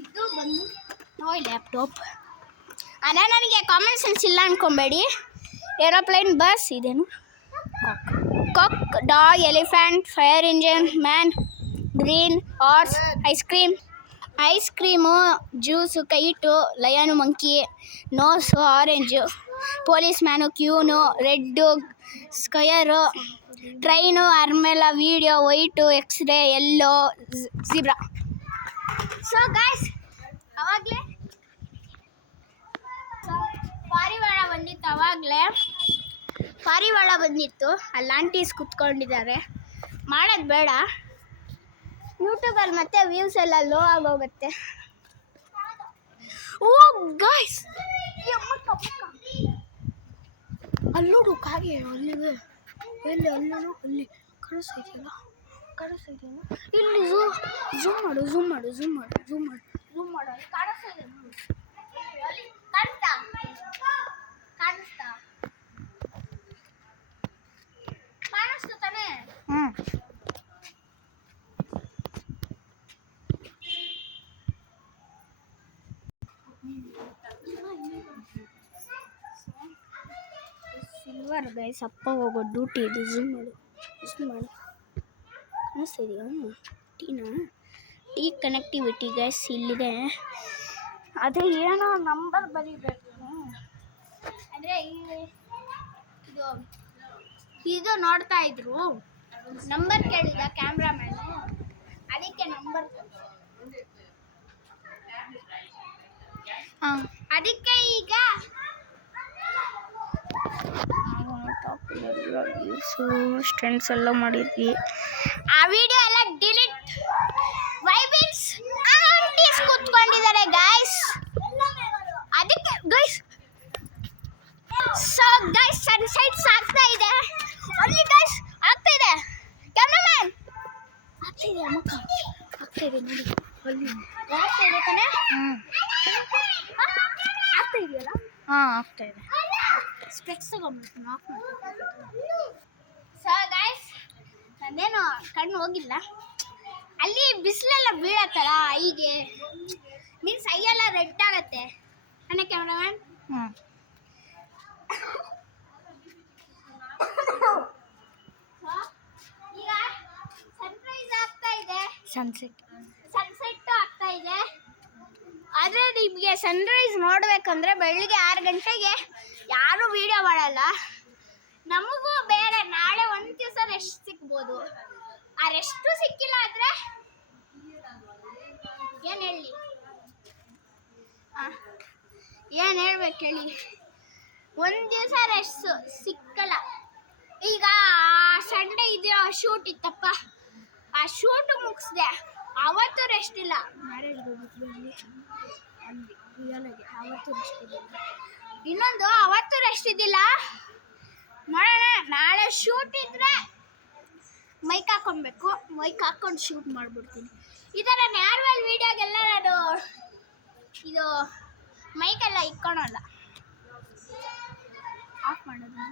ಇದು ಬಂದು ಲ್ಯಾಪ್ಟಾಪ್. ನನಗೆ ಕಾಮನ್ ಸೆನ್ಸ್ ಇಲ್ಲ ಅನ್ಕೊಬೇಡಿ. ಏರೋಪ್ಲೇನ್, ಬಸ್, ಇದೇನು cock, dog, elephant, fire engine, man, green horse, ice cream, juice, kite, lion, monkey, nose, orange, police man, queen, red, square, train, ಅರ್ಮೆಲ, video, white, x-ray, yellow, zebra. So guys, ಅವಾಗಲೇ ಪಾರಿವಾಳ ಬಂದಿತ್ತು. ಅಲ್ಲಿ aunties ಕುತ್ಕೊಂಡಿದ್ದಾರೆ. ಮಾಡೋದು ಬೇಡ, ಯೂಟ್ಯೂಬಲ್ಲಿ ಮತ್ತೆ ವ್ಯೂಸ್ ಎಲ್ಲ ಲೋ ಆಗೋಗುತ್ತೆ. ಓ ಗಾಯ್ಸ್, ಅಲ್ಲಿ ನೋಡು ಕಾಗೆ, ಅಲ್ಲಿದೆ, ಅಲ್ಲಿ ಕಳಿಸ್ತಿದೆಯಲ್ಲ, ಇಲ್ಲಿ ಝೂಮ್ ಮಾಡು ಕಾಣಿಸ್ತಿದೆ ನೋಡು. ಕಾಣಿಸ್ತಾ ತಾನೆ? ಸಿಲ್ವರ್ ಗೈಸ್, ಅಪ್ಪ ಹೋಗೋ ಡ್ಯೂಟಿ ಇದು. ಝೂಮ್ ಮಾಡು ಕಾಣಿಸ್ತಿದೆಯಾ? ಟೀ ಕನೆಕ್ಟಿವಿಟಿ ಗೈಸ್ ಇಲ್ಲಿದೆ. ಅದೇ ಏನೋ ನಂಬರ್ ಬರೀಬೇಕು. ಅಂದರೆ ಇದು ನೋಡ್ತಾ ಇದ್ರು, ನಂಬರ್ ಕೇಳಿದ ಕ್ಯಾಮ್ರಾಮ್ಯಾನು, ಅದಕ್ಕೆ ನಂಬರ್ ಅದಕ್ಕೆ ಈಗ ಸ್ಟೆನ್ಸ್ ಎಲ್ಲ ಮಾಡಿದ್ವಿ. ಆ ವಿಡಿಯೋ ಎಲ್ಲ ಡಿಲೀಟ್. ವೈಬಿನ್ಸ್ ಆಂಟೀಸ್ ಕೂತ್ಕೊಂಡಿದ್ದಾರೆ ಗೈಸ್, ಅದಕ್ಕೆ ಗೈಸ್. ಸೊ ಗೈಸ್, ಸನ್ಸೆಟ್ಸ್ ಆಗ್ತಾ ಇದೆ ಅಲ್ಲಿ ಗೈಸ್, ಆಗ್ತಾ ಇದೆ. ಕ್ಯಾಮ್ರಾಮನ್ ಆಗ್ತಾ ಇದೆ ನೋಡಿ, ಅಲ್ಲಿ ಆಗ್ತಾ ಇದೆ ತಾನೆ? ಆಗ್ತಾ ಇದೆಯಲ್ಲ? ಆಗ್ತಾ ಇದೆ. ಸ್ಪೆಕ್ಸ್ ತಗೊಂಡ್ಬಿಡ್ತೀನಿ, ಆಫ್ ಮಾಡ್ತೀನಿ. ಸೊ ಗೈಸ್, ನಂದೇನು ಕಣ್ಣು ಹೋಗಿಲ್ಲ. ಅಲ್ಲಿ ಬಿಸಿಲೆಲ್ಲ ಬೀಳತ್ತಲ್ಲ ಐಗೆ, ಮೀನ್ಸ್ ಐಯೆಲ್ಲ ರೆಡ್ ಆಗತ್ತೆ. ಅಣ್ಣ ಕ್ಯಾಮ್ರಾಮನ್, ಈಗ ಸನ್ರೈಸ್ ಆಗ್ತಾ ಇದೆ, ಸನ್ಸೆಟ್ ಆಗ್ತಾ ಇದೆ. ಆದರೆ ನಿಮಗೆ ಸನ್ರೈಸ್ ನೋಡ್ಬೇಕಂದ್ರೆ ಬೆಳಿಗ್ಗೆ 6 ಗಂಟೆಗೆ ಯಾರೂ ವಿಡಿಯೋ ಮಾಡಲ್ಲ. ನಮಗೂ ಬೇರೆ ನಾಳೆ ಒಂದು ದಿವಸ ರೆಸ್ಟ್ ಸಿಗ್ಬೋದು. ಆ ರೆಸ್ಟು ಸಿಕ್ಕಿಲ್ಲ ಆದರೆ ಏನು ಹೇಳ್ಬೇಕು ಹೇಳಿ. ಒಂದು ದಿವಸ ರೆಸ್ಟ್ ಸಿಕ್ಕಲ್ಲ. ಈಗ ಸಂಡೇ ಇದೆಯೋ ಶೂಟ್ ಇತ್ತಪ್ಪ, ಆ ಶೂಟ್ ಮುಗಿಸ್ದೆ, ಅವತ್ತು ರೆಸ್ಟ್ ಇಲ್ಲ. ಮ್ಯಾರೇಜ್ಗೆ ಹೋಗಿದ್ವಿ ಅಲ್ಲಿ ರಿಯಲಾಗಿ, ಅವತ್ತು ರೆಸ್ಟ್ ಇದ್ದಿಲ್ಲ. ಇನ್ನೊಂದು ಅವತ್ತು ರೆಸ್ಟ್ ಇದ್ದಿಲ್ಲ. ನೋಡೋಣ, ನಾಳೆ ಶೂಟ್ ಇದ್ದರೆ ಮೈಕ್ ಹಾಕ್ಕೊಬೇಕು, ಮೈಕ್ ಹಾಕ್ಕೊಂಡು ಶೂಟ್ ಮಾಡಿಬಿಡ್ತೀನಿ. ಈ ಥರ ನ್ಯಾರ್ವಲ್ ವೀಡಿಯೋಗೆಲ್ಲ ನಾನು ಇದು ಮೈಕೆಲ್ಲ ಇಟ್ಕೊಳಲ್ಲ. ಆಫ್ ಮಾಡೋದು.